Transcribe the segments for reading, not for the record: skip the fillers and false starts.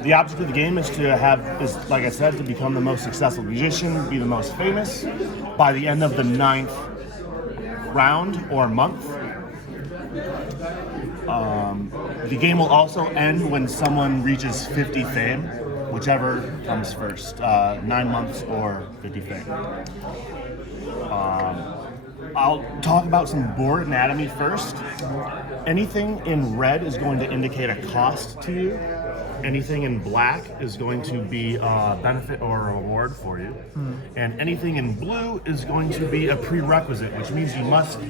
The object of the game is like I said, to become the most successful musician, be the most famous by the end of the 9th round or month. The game will also end when someone reaches 50 fame, whichever comes first, 9 months or 50 fame. I'll talk about some board anatomy first. Anything in red is going to indicate a cost to you. Anything in black is going to be a benefit or a reward for you. And anything in blue is going to be a prerequisite, which means you must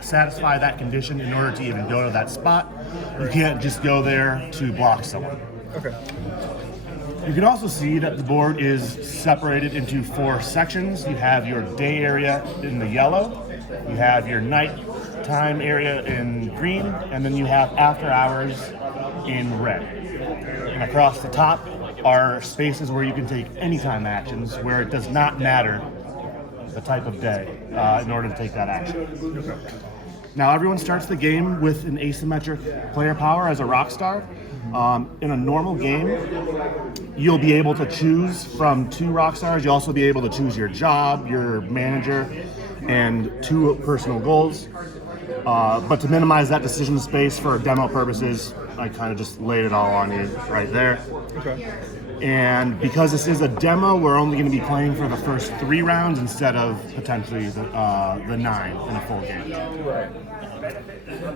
satisfy that condition in order to even go to that spot. You can't just go there to block someone. Okay. You can also see that the board is separated into 4 sections. You have your day area in the yellow, you have your nighttime area in green, and then you have after hours in red. And across the top are spaces where you can take anytime actions, where it does not matter the type of day in order to take that action. Okay. Now everyone starts the game with an asymmetric player power as a rock star. In a normal game, you'll be able to choose from 2 rock stars. You'll also be able to choose your job, your manager, and 2 personal goals. But to minimize that decision space for demo purposes, I kind of just laid it all on you right there. Okay. And because this is a demo, we're only going to be playing for the first 3 rounds instead of potentially the 9 in a full game. Right.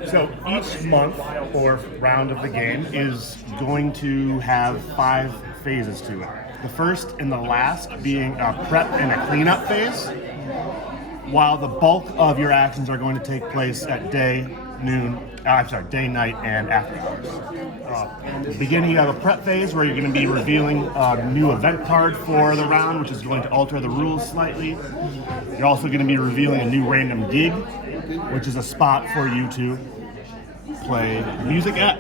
So each month or round of the game is going to have 5 phases to it. The first and the last being a prep and a cleanup phase, while the bulk of your actions are going to take place at day, night, and after hours. The beginning, you have a prep phase where you're going to be revealing a new event card for the round, which is going to alter the rules slightly. You're also going to be revealing a new random gig, which is a spot for you to play music at.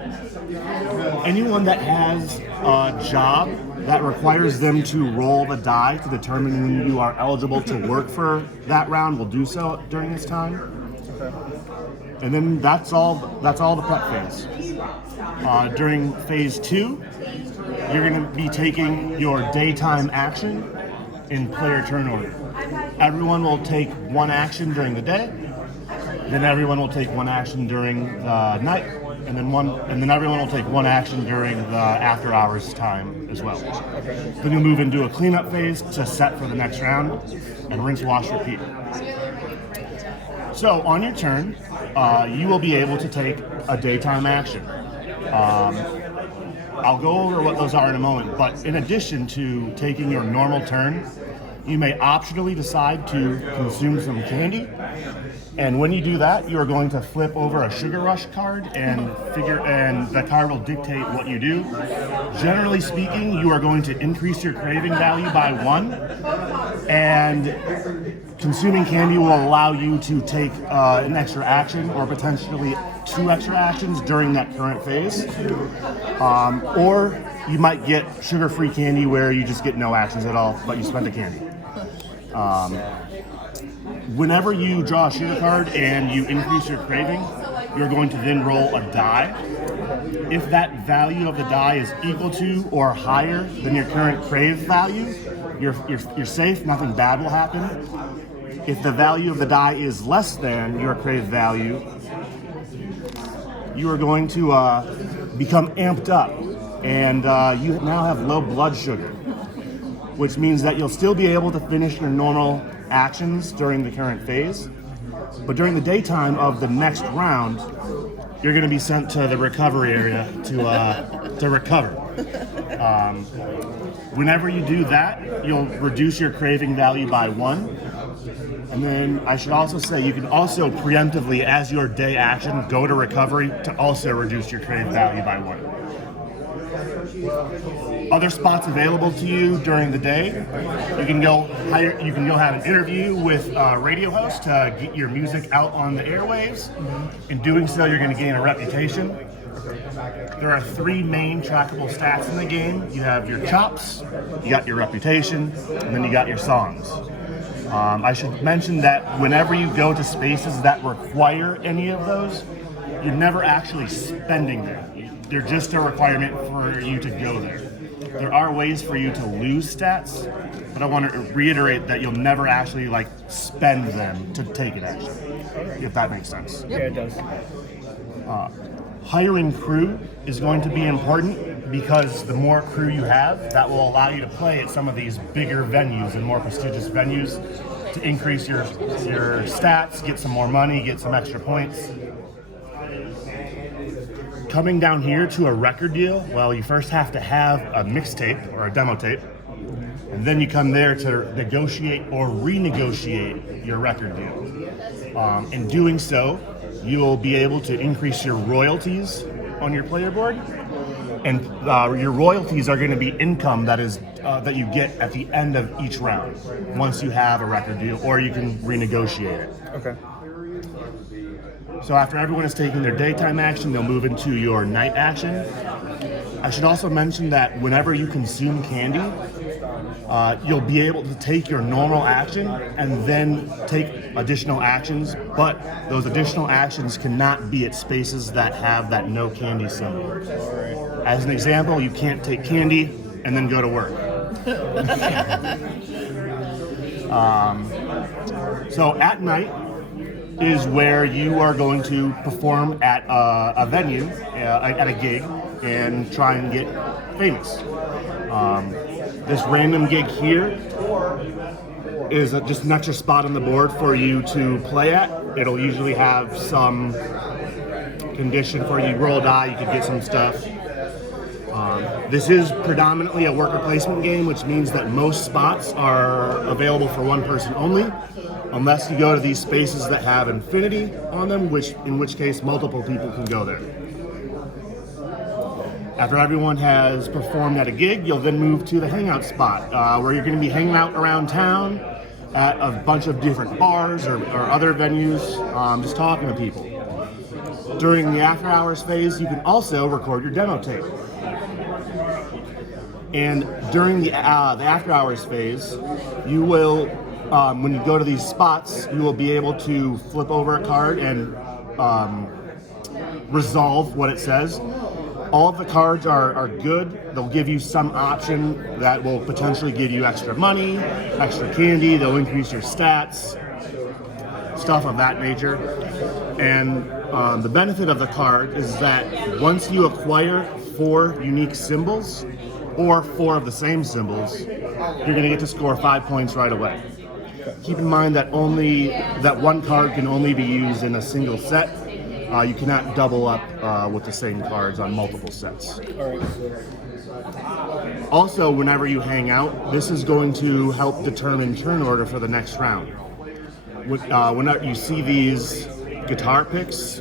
Anyone that has a job that requires them to roll the die to determine when you are eligible to work for that round will do so during this time. Okay. And then that's all the prep phase. During phase 2, you're going to be taking your daytime action in player turn order. Everyone will take 1 action during the day, then everyone will take 1 action during the night, and then everyone will take 1 action during the after hours time as well. Okay. Then you'll move into a cleanup phase to set for the next round, and rinse, wash, repeat. So on your turn, you will be able to take a daytime action. I'll go over what those are in a moment, but in addition to taking your normal turn, you may optionally decide to consume some candy. And when you do that, you are going to flip over a Sugar Rush card and the card will dictate what you do. Generally speaking, you are going to increase your craving value by 1, and consuming candy will allow you to take an extra action or potentially 2 extra actions during that current phase. Or you might get sugar-free candy where you just get no actions at all, but you spend the candy. Whenever you draw a sugar card and you increase your craving, you're going to then roll a die. If that value of the die is equal to or higher than your current crave value, you're safe, nothing bad will happen. If the value of the die is less than your crave value, you are going to become amped up, and you now have low blood sugar, which means that you'll still be able to finish your normal actions during the current phase, but during the daytime of the next round, you're going to be sent to the recovery area to recover. Whenever you do that, you'll reduce your craving value by 1. And then I should also say you can also preemptively, as your day action, go to recovery to also reduce your crave value by 1. Other spots available to you during the day. You can go have an interview with a radio host to get your music out on the airwaves. In doing so, you're going to gain a reputation. There are 3 main trackable stats in the game. You have your chops, you got your reputation, and then you got your songs. I should mention that whenever you go to spaces that require any of those, you're never actually spending them. They're just a requirement for you to go there. There are ways for you to lose stats, but I want to reiterate that you'll never actually spend them to take it actually, if that makes sense. Yeah, it does. Hiring crew is going to be important because the more crew you have, that will allow you to play at some of these bigger venues and more prestigious venues to increase your stats, get some more money, get some extra points. Coming down here to a record deal, well, you first have to have a mixtape or a demo tape, and then you come there to negotiate or renegotiate your record deal. In doing so, you'll be able to increase your royalties on your player board, and your royalties are going to be income that you get at the end of each round once you have a record deal, or you can renegotiate it. Okay. So after everyone is taking their daytime action, they'll move into your night action. I should also mention that whenever you consume candy, you'll be able to take your normal action and then take additional actions, but those additional actions cannot be at spaces that have that no candy symbol. As an example, you can't take candy and then go to work. So at night is where you are going to perform at a venue, at a gig, and try and get famous. This random gig here is just an extra spot on the board for you to play at. It'll usually have some condition for you. Roll a die, you can get some stuff. This is predominantly a worker placement game, which means that most spots are available for one person only, unless you go to these spaces that have infinity on them, in which case multiple people can go there. After everyone has performed at a gig, you'll then move to the hangout spot, where you're going to be hanging out around town at a bunch of different bars or other venues, just talking to people. During the after hours phase, you can also record your demo tape. And during the after hours phase, you will, when you go to these spots, you will be able to flip over a card and resolve what it says. All of the cards are good. They'll give you some option that will potentially give you extra money, extra candy. They'll increase your stats, stuff of that nature. And the benefit of the card is that once you acquire 4 unique symbols, or 4 of the same symbols, you're going to get to score 5 points right away. Keep in mind that that one card can only be used in a single set. You cannot double up with the same cards on multiple sets. Also, whenever you hang out, this is going to help determine turn order for the next round. Whenever you see these guitar picks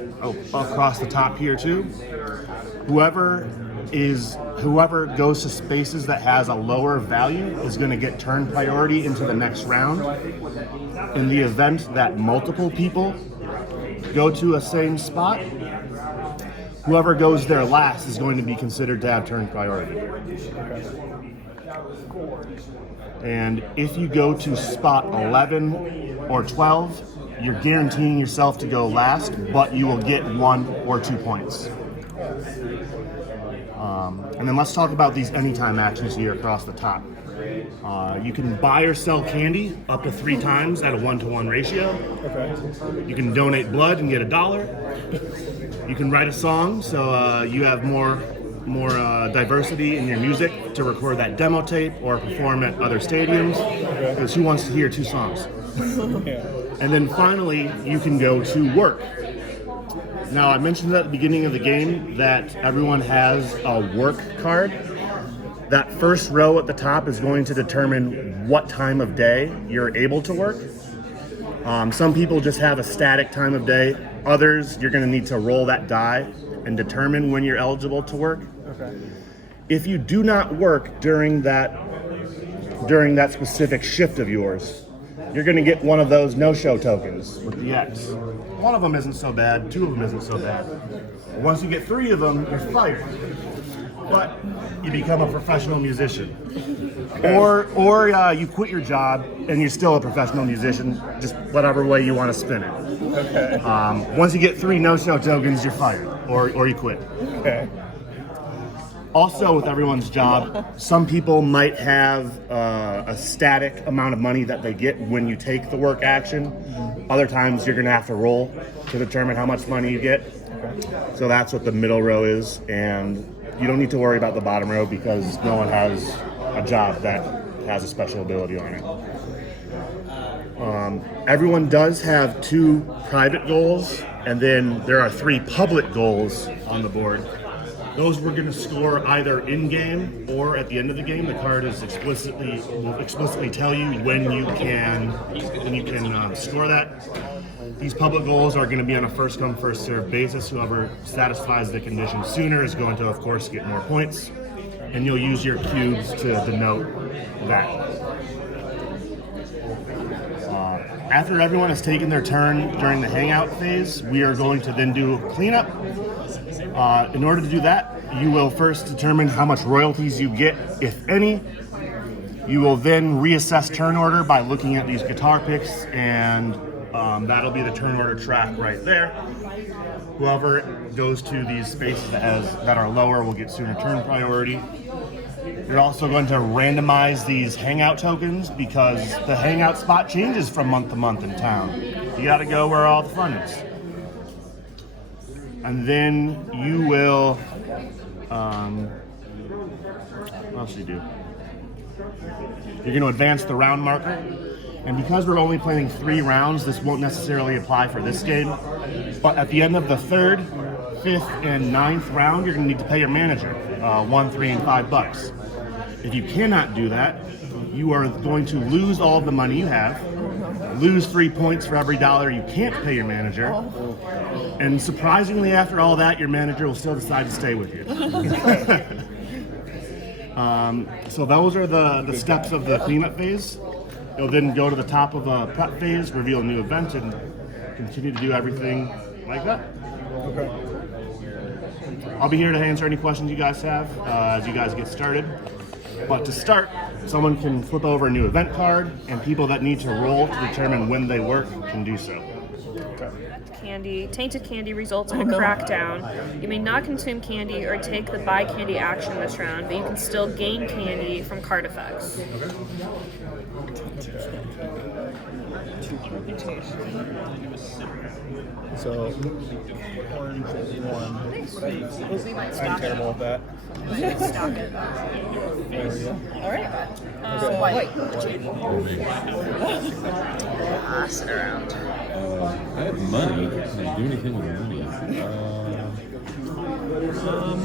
across the top here too, whoever goes to spaces that has a lower value is going to get turn priority into the next round. In the event that multiple people go to a same spot, whoever goes there last is going to be considered to have turn priority. And if you go to spot 11 or 12, you're guaranteeing yourself to go last, but you will get 1 or 2 points. And then let's talk about these anytime actions here across the top. You can buy or sell candy up to 3 times at a 1-to-1 ratio. Okay. You can donate blood and get $1. You can write a song, so you have more diversity in your music to record that demo tape or perform at other stadiums. Because who wants to hear 2 songs? And then finally, you can go to work. Now, I mentioned at the beginning of the game that everyone has a work card. That first row at the top is going to determine what time of day you're able to work. Some people just have a static time of day. Others, you're going to need to roll that die and determine when you're eligible to work. Okay. If you do not work during that specific shift of yours, you're going to get one of those no-show tokens with the X. One of them isn't so bad, 2 of them isn't so bad. Once you get 3 of them, you're fired. But you become a professional musician. Or you quit your job and you're still a professional musician, just whatever way you want to spin it. Okay. Once you get 3 no-show tokens, you're fired, or you quit. Okay. Also, with everyone's job, some people might have a static amount of money that they get when you take the work action. Other times, you're going to have to roll to determine how much money you get. So that's what the middle row is, and you don't need to worry about the bottom row because no one has a job that has a special ability on it. Everyone does have 2 private goals, and then there are 3 public goals on the board. Those we're going to score either in-game or at the end of the game. The card is will explicitly tell you when you can score that. These public goals are going to be on a first-come, first-served basis. Whoever satisfies the condition sooner is going to, of course, get more points. And you'll use your cubes to denote that. After everyone has taken their turn during the hangout phase, we are going to then do a cleanup. In order to do that, you will first determine how much royalties you get, if any. You will then reassess turn order by looking at these guitar picks, and that'll be the turn order track right there. Whoever goes to these spaces that are lower will get sooner turn priority. You're also going to randomize these hangout tokens because the hangout spot changes from month to month in town. You gotta go where all the fun is. And then you will, what else do you do? You're gonna advance the round marker. And because we're only playing 3 rounds, this won't necessarily apply for this game. But at the end of the 3rd, 5th, and 9th round, you're gonna need to pay your manager $1, $3, and $5. If you cannot do that, you are going to lose all of the money you have, lose 3 points for every dollar you can't pay your manager, and surprisingly, after all that, your manager will still decide to stay with you. So those are the steps of the cleanup phase. You'll then go to the top of a prep phase, reveal a new event, and continue to do everything like that. Okay. I'll be here to answer any questions you guys have as you guys get started. But to start, someone can flip over a new event card, and people that need to roll to determine when they work can do so. Tainted candy results in a crackdown. You may not consume candy or take the buy candy action this round, but you can still gain candy from card effects. So, orange is 1. We might I'm stock it. terrible at that. We might stock it. There we go. Alright. White. Pass it around. I have money. Can I do anything with money?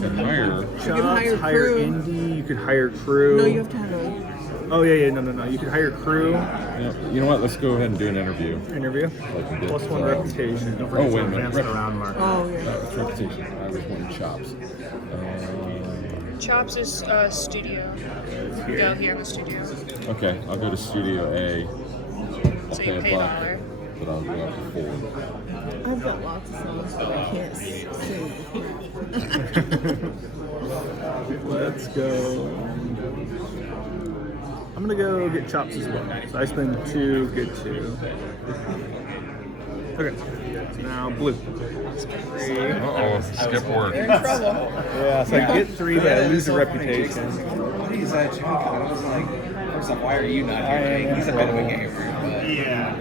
Can hire. Jobs, hire hire crew. indie, you could hire crew. No, you have to have a Oh, yeah, no. You could hire crew, Yeah, you know what? Let's go ahead and do an interview. interview. Like we did. Plus 1 reputation. Don't Oh, forget wait to a minute. advance the round marker. Oh, yeah. It's reputation. I was wanting chops. Chops is studio. You go here in the studio. Okay, I'll go to Studio A. I'll So you pay $1, $1. but I'll go up to 4. I've got lots of songs, but I can't sing. Let's go. I'm gonna go get chops as well. So I spend 2, get 2. Okay. So now blue. 3. Uh-oh, skip work. Yeah, so I get 3, but I lose a reputation. He's a Jimmy Cotton. I was like, first off, why are you not here? He's a bit of a gamer, but Yeah.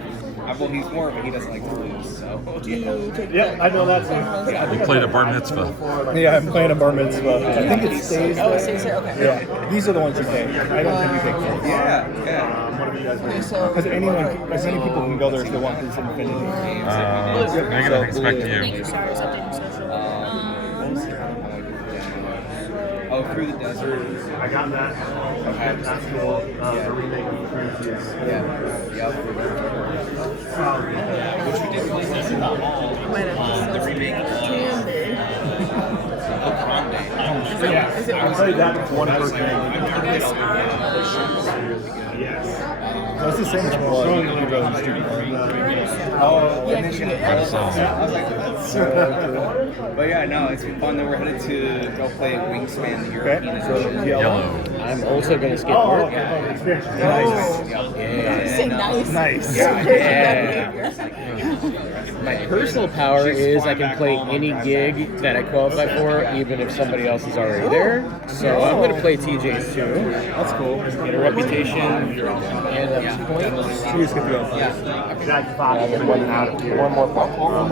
well, he's more, but he doesn't like to lose. So Yeah, I know that song. We played a bar mitzvah. Yeah, I'm playing a bar mitzvah. I think it stays Oh, it there. stays there? Okay. Yeah, these are the ones you take. I don't think you take them. yeah. What have you guys Okay, so Because as many people can go there if they want this infinity. Negative expect Thank you. you, Cyrus, updating social. Oh, through the desert. I got that. Okay. That's cool. The remake of Prometheus. Yeah. Yep. Which we did play this in the might have the remake of candy. Grande. Is I played that one per game. No, it's the same as one. You go in Street Oh, and then she I was like, that's so cool. But yeah, no, it's been fun. Then we're headed to go play Wingspan, the European edition. Yellow. I'm also going to skateboard. You say nice. Nice. Yeah. My personal power is I can play any gig that I qualify for, even if somebody else is already there. So I'm going to play TJs too. That's cool. Get a reputation and points. You just get to go. Jack Fox is one out of here. One more point.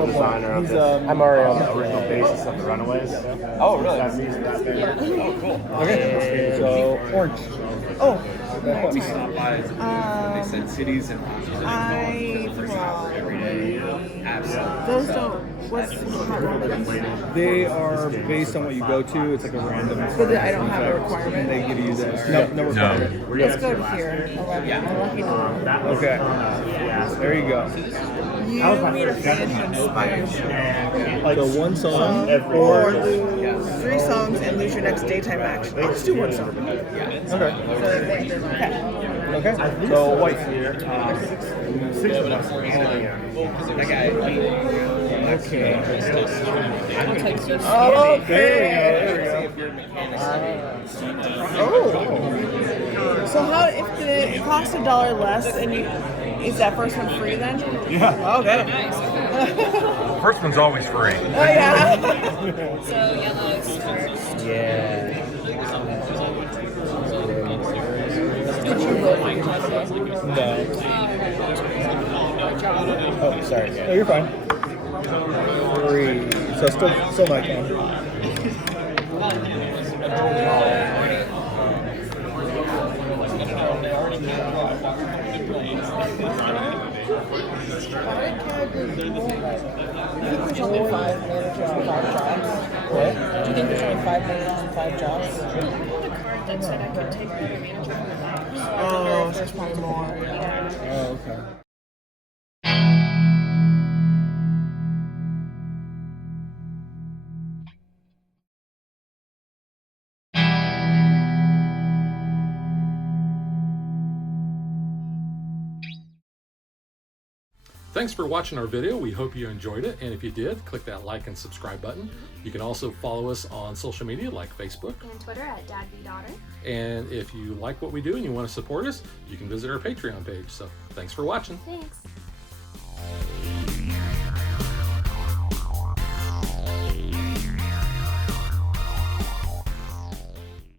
Designer of this. I'm already on The original basis of the Runaways. Oh, really? That's music that band. Oh, cool. Okay. So orange. Oh. We stopped by. They said cities and I every day. Absolutely. those don't. What's hot rubber? They are based on what you go to. It's like a random. But I don't have a requirement. And they give you this. No requirement. Let's go to here. 11. Okay. There you go. You meet a fan who inspires you. Like a one song Or lose 3 songs and lose your next daytime action. Let's do 1 song. Okay. Okay. So white. 6 of us. That guy. Okay. Oh, okay. Oh. So how if it costs $1 less and you is that first one free then? Yeah. Okay. First one's always free. Oh yeah. So yellow's first. Yeah. Did you vote for your No. Oh, sorry. No, you're fine. 3. So still not counting. Do you think there's only 5 managers and 5 jobs? What? Do you think there's only 5 managers and 5 jobs? I had a card that said I could take another manager from the back. Oh, so there's probably more. Oh, okay. Thanks for watching our video. We hope you enjoyed it. And if you did, click that like and subscribe button. You can also follow us on social media like Facebook. And Twitter at DadBeDaughter. And if you like what we do and you want to support us, you can visit our Patreon page. So thanks for watching. Thanks.